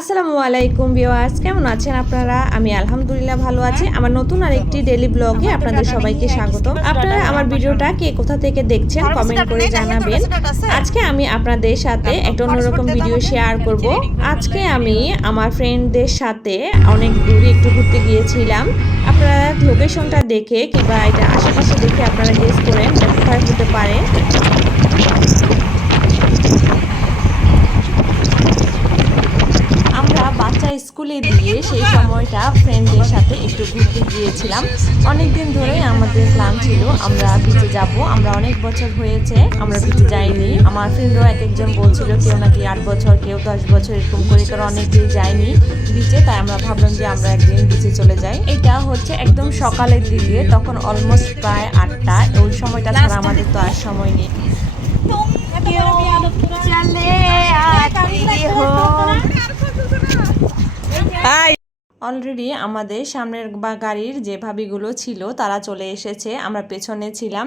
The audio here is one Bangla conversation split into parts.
আসসালামু আলাইকুম ভিউয়ার্স কেমন আছেন আপনারা? আমি আলহামদুলিল্লাহ ভালো আছি। আমার নতুন আরেকটি ডেলি ব্লগে আপনাদের সবাইকে স্বাগত আপনারা আমার ভিডিওটা কে কোথা থেকে দেখছেন কমেন্ট করে জানাবেন। আজকে আমি আপনাদের সাথে একটা অন্যরকম ভিডিও শেয়ার করব। আজকে আমি আমার ফ্রেন্ডদের সাথে অনেক দূরে একটু ঘুরতে গিয়েছিলাম। আপনারা লোকেশনটা দেখে কিংবা এটা আশেপাশে দেখে আপনারা গেস করেন কোথায় হতে পারে। ঘুরতে গিয়েছিলাম। অনেক দিন ধরেই আমাদের প্ল্যান ছিল আমরা বিচে যাব। আমরা অনেক বছর হয়েছে আমরা বিচে যাইনি। আমার ফ্রেন্ডও এক একজন বলছিল কেউ নাকি আট বছর কেউ দশ বছর এরকম করে করে অনেকেই যায়নি বিচে তাই আমরা ভাবলাম যে আমরা একদিন বিচে চলে যাই। এটা হচ্ছে একদম সকালের দিকে তখন অলমোস্ট প্রায় আটটা ওই সময়টা ছাড়া আমাদের তো আর সময় নেই। অলরেডি আমাদের সামনের বা গাড়ির যে ভাবিগুলো ছিল তারা চলে এসেছে আমরা পেছনে ছিলাম।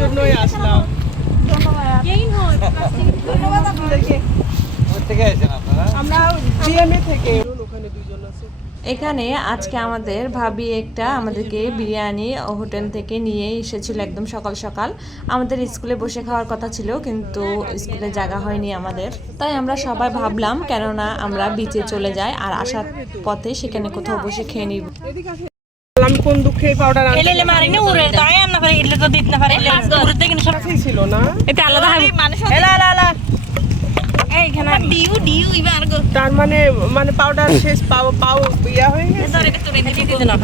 জন্যই আসলাম। আমরা ডিএমএ থেকে। ওখানে দুজন আছে এখানে আজকে আমাদের ভাবি একটা আমাদেরকে বিরিয়ানি হোটেল থেকে নিয়ে এসেছিল একদম সকাল সকাল। আমাদের স্কুলে বসে খাওয়ার কথা ছিল কিন্তু স্কুলে জায়গা হয়নি আমাদের। তাই আমরা সবাই ভাবলাম কেননা আমরা বিচে চলে যাই আর আসার পথে সেখানে কোথাও বসে খেয়ে নিব। কোন দুঃখে পাউডার আনতে মারিনি উড়ে তাই আন্না করে ইডলি তো দিত না পারে উড়ে দেখি সব কাছেই ছিল না এটা আলাদা হবে মানুষ এলা এলা এলা এইখানে ডিউ ডিউ ইবার গো তার মানে মানে পাউডার শেষ পাও পাও ইয়া হয়ে গেছে তোরে তোরে দিতে দিতে না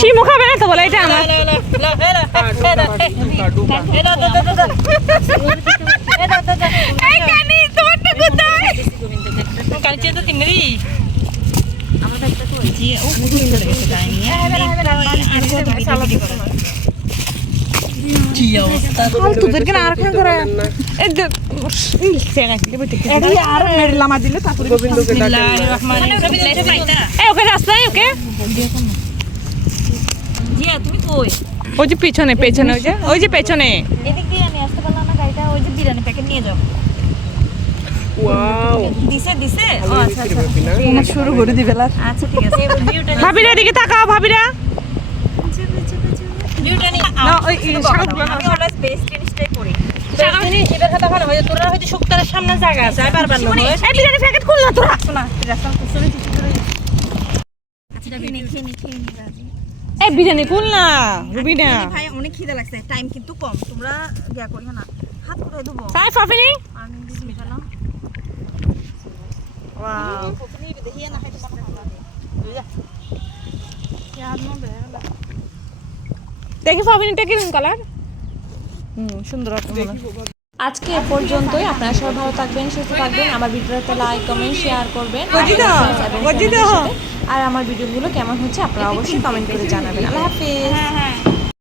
শিমু খাবে না তো বলে এটা আমার এলা এলা এলা ডুবা, ডুবা, ডুবা। এলা তো তো তো এলা তো তো এই কানি তোমারটা কোথায় কাল চেয়ে তো তিনরি আমার একটা তো জি ও চলে গেছে যায়নি আর কত ভিডিও করে কি অবস্থা তোদেরকে আর খান করে না এই যে সেরা কি বলতে এডি আর মেরে লামা দিলে কই ওই যে পিছনে, পেছনে, ওই যে ওই যে পেছনে। নিয়ে আসতে পারলাম না ওই যে বিরিয়ানি প্যাকেট নিয়ে যাও দিছে দিছে? ও আচ্ছা বিক্রি হবে না? শুরু করে দিবে আচ্ছা ঠিক আছে ভাবিরা এদিকে তাকাও ভাবিরা। ভিউটা নি হয় তোরা হয়তো সামনে জায়গা আছে আর না এই বিরিয়ানি প্যাকেট খুল না তোরা। শোনা আচ্ছা নি নি নি বিরিয়ানি খুল না রুবিনা। ভাই অনেক খিদে লাগছে টাইম কিন্তু কম। তোমরা ইয়া করিও না হাত করে দেবো তাই ফাফিনি? আমি বিসমিল্লাহ নাও ওয়াও দেখি ফাফিনিটা কীরকম কালার হুম সুন্দর আজকে এ পর্যন্তই। আপনারা সবাই ভালো থাকবেন সুস্থ থাকবেন। আমার ভিডিওতে লাইক কমেন্ট শেয়ার করবেন। আর আমার ভিডিওগুলো কেমন হচ্ছে আপনারা অবশ্যই কমেন্ট করে জানাবেন। আল্লাহ হাফিজ।